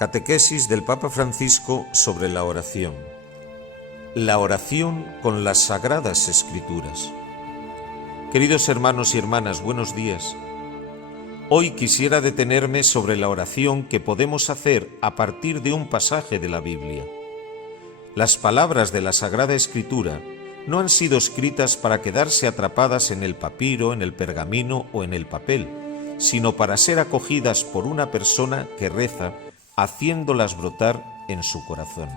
Catequesis del Papa Francisco sobre la oración. La oración con las Sagradas Escrituras. Queridos hermanos y hermanas, buenos días. Hoy quisiera detenerme sobre la oración que podemos hacer a partir de un pasaje de la Biblia. Las palabras de la Sagrada Escritura no han sido escritas para quedarse atrapadas en el papiro, en el pergamino o en el papel, sino para ser acogidas por una persona que reza, haciéndolas brotar en su corazón.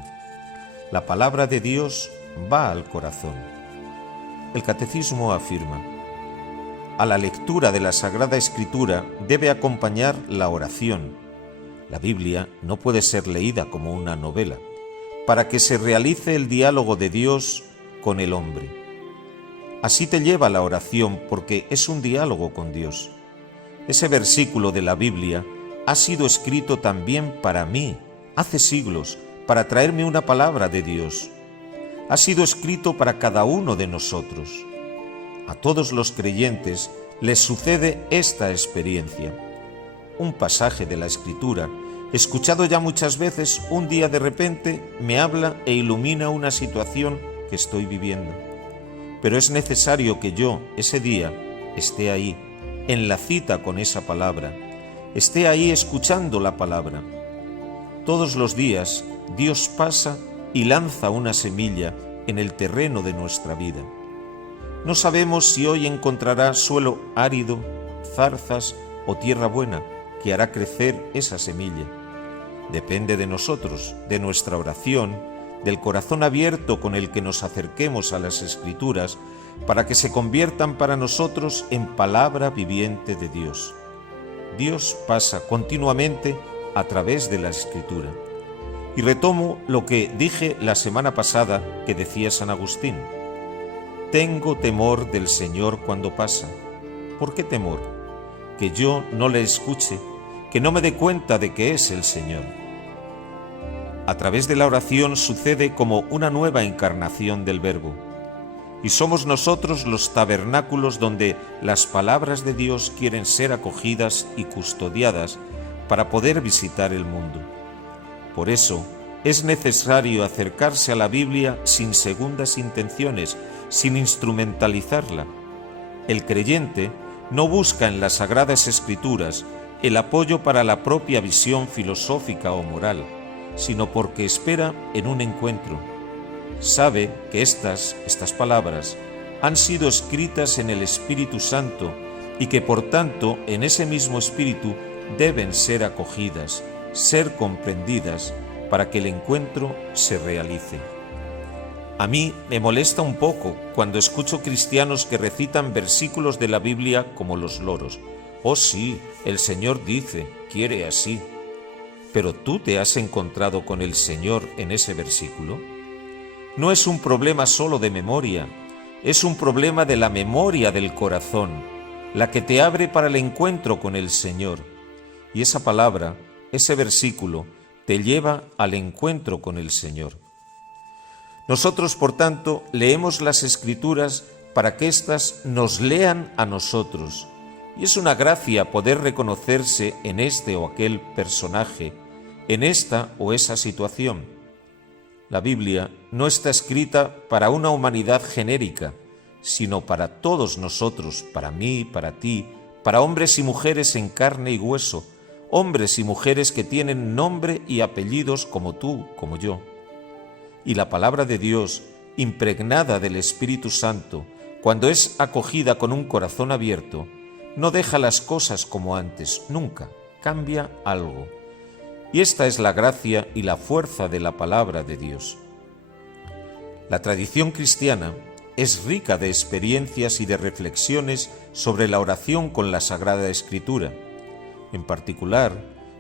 La palabra de Dios va al corazón. El Catecismo afirma: a la lectura de la Sagrada Escritura debe acompañar la oración. La Biblia no puede ser leída como una novela, para que se realice el diálogo de Dios con el hombre. Así te lleva la oración, porque es un diálogo con Dios. Ese versículo de la Biblia ha sido escrito también para mí, hace siglos, para traerme una palabra de Dios. Ha sido escrito para cada uno de nosotros. A todos los creyentes les sucede esta experiencia. Un pasaje de la Escritura, escuchado ya muchas veces, un día de repente me habla e ilumina una situación que estoy viviendo. Pero es necesario que yo, ese día, esté ahí, en la cita con esa palabra, esté ahí escuchando la palabra. Todos los días Dios pasa y lanza una semilla en el terreno de nuestra vida. No sabemos si hoy encontrará suelo árido, zarzas o tierra buena que hará crecer esa semilla. Depende de nosotros, de nuestra oración, del corazón abierto con el que nos acerquemos a las Escrituras para que se conviertan para nosotros en palabra viviente de Dios. Dios pasa continuamente a través de la Escritura. Y retomo lo que dije la semana pasada que decía San Agustín: tengo temor del Señor cuando pasa. ¿Por qué temor? Que yo no le escuche, que no me dé cuenta de que es el Señor. A través de la oración sucede como una nueva encarnación del Verbo, y somos nosotros los tabernáculos donde las palabras de Dios quieren ser acogidas y custodiadas para poder visitar el mundo. Por eso es necesario acercarse a la Biblia sin segundas intenciones, sin instrumentalizarla. El creyente no busca en las Sagradas Escrituras el apoyo para la propia visión filosófica o moral, sino porque espera en un encuentro. Sabe que estas palabras han sido escritas en el Espíritu Santo y que por tanto en ese mismo Espíritu deben ser acogidas, ser comprendidas para que el encuentro se realice. A mí me molesta un poco cuando escucho cristianos que recitan versículos de la Biblia como los loros. Oh sí, el Señor dice, quiere así. ¿Pero tú te has encontrado con el Señor en ese versículo? No es un problema solo de memoria, es un problema de la memoria del corazón, la que te abre para el encuentro con el Señor. Y esa palabra, ese versículo, te lleva al encuentro con el Señor. Nosotros, por tanto, leemos las Escrituras para que éstas nos lean a nosotros. Y es una gracia poder reconocerse en este o aquel personaje, en esta o esa situación. La Biblia no está escrita para una humanidad genérica, sino para todos nosotros, para mí, para ti, para hombres y mujeres en carne y hueso, hombres y mujeres que tienen nombre y apellidos como tú, como yo. Y la palabra de Dios, impregnada del Espíritu Santo, cuando es acogida con un corazón abierto, no deja las cosas como antes, nunca, cambia algo. Y esta es la gracia y la fuerza de la palabra de Dios. La tradición cristiana es rica de experiencias y de reflexiones sobre la oración con la Sagrada Escritura. En particular,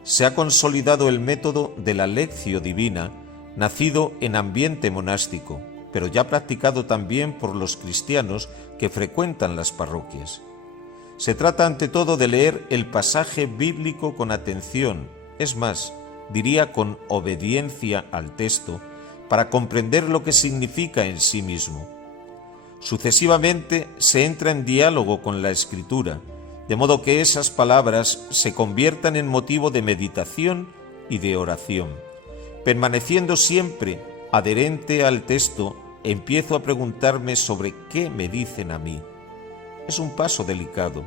se ha consolidado el método de la Lectio Divina, nacido en ambiente monástico, pero ya practicado también por los cristianos que frecuentan las parroquias. Se trata ante todo de leer el pasaje bíblico con atención, es más, diría con obediencia al texto, para comprender lo que significa en sí mismo. Sucesivamente se entra en diálogo con la Escritura, de modo que esas palabras se conviertan en motivo de meditación y de oración. Permaneciendo siempre adherente al texto, empiezo a preguntarme sobre qué me dicen a mí. Es un paso delicado.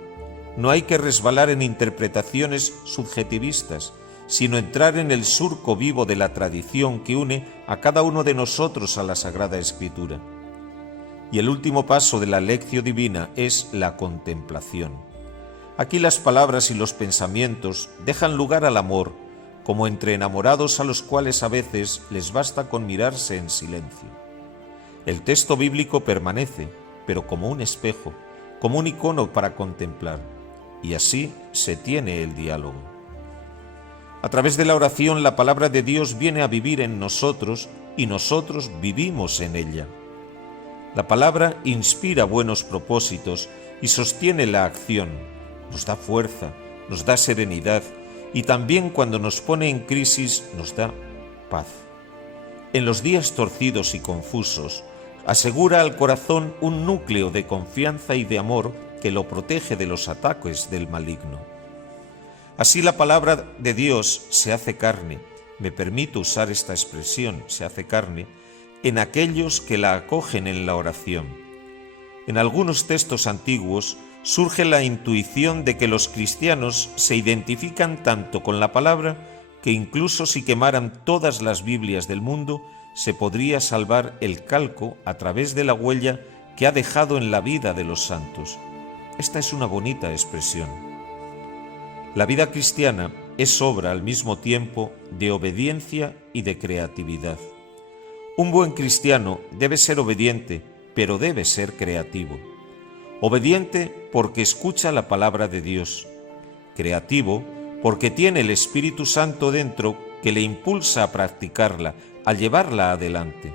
No hay que resbalar en interpretaciones subjetivistas, sino entrar en el surco vivo de la tradición que une a cada uno de nosotros a la Sagrada Escritura. Y el último paso de la lección divina es la contemplación. Aquí las palabras y los pensamientos dejan lugar al amor, como entre enamorados a los cuales a veces les basta con mirarse en silencio. El texto bíblico permanece, pero como un espejo, como un icono para contemplar, y así se tiene el diálogo. A través de la oración, la palabra de Dios viene a vivir en nosotros y nosotros vivimos en ella. La palabra inspira buenos propósitos y sostiene la acción, nos da fuerza, nos da serenidad y también cuando nos pone en crisis nos da paz. En los días torcidos y confusos, asegura al corazón un núcleo de confianza y de amor que lo protege de los ataques del maligno. Así la palabra de Dios se hace carne, me permito usar esta expresión, se hace carne, en aquellos que la acogen en la oración. En algunos textos antiguos surge la intuición de que los cristianos se identifican tanto con la palabra que incluso si quemaran todas las Biblias del mundo, se podría salvar el calco a través de la huella que ha dejado en la vida de los santos. Esta es una bonita expresión. La vida cristiana es obra al mismo tiempo de obediencia y de creatividad. Un buen cristiano debe ser obediente, pero debe ser creativo. Obediente porque escucha la palabra de Dios. Creativo porque tiene el Espíritu Santo dentro que le impulsa a practicarla, a llevarla adelante.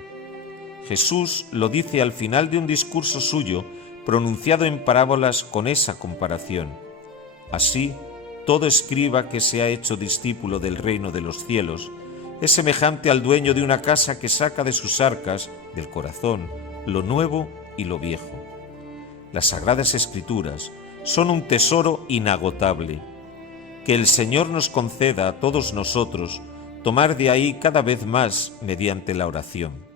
Jesús lo dice al final de un discurso suyo, pronunciado en parábolas con esa comparación. Así, todo escriba que se ha hecho discípulo del reino de los cielos es semejante al dueño de una casa que saca de sus arcas, del corazón, lo nuevo y lo viejo. Las Sagradas Escrituras son un tesoro inagotable. Que el Señor nos conceda a todos nosotros tomar de ahí cada vez más mediante la oración.